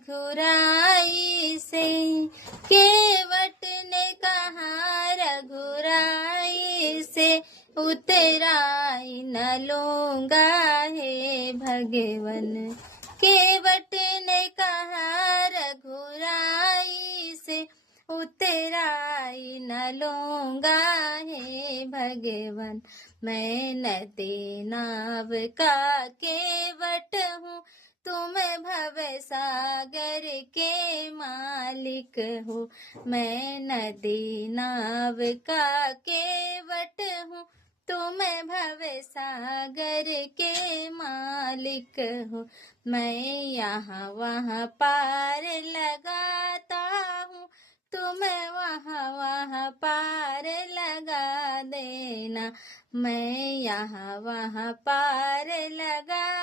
रघुराई से। केवट ने कहा रघुराई से, उतराई न लूंगा हे भगवन। केवट ने कहा रघुराई से, उतराई न लूंगा हे भगवन। मैं नदी नाव का केवट हूँ, तुम भव सागर के मालिक हो। मैं नदी नाव का केवट हूँ, तुम भव सागर के मालिक हो। मैं यहाँ वहाँ पार लगाता हूँ, तुम वहाँ वहाँ पार लगा देना। मैं यहाँ वहाँ पार लगा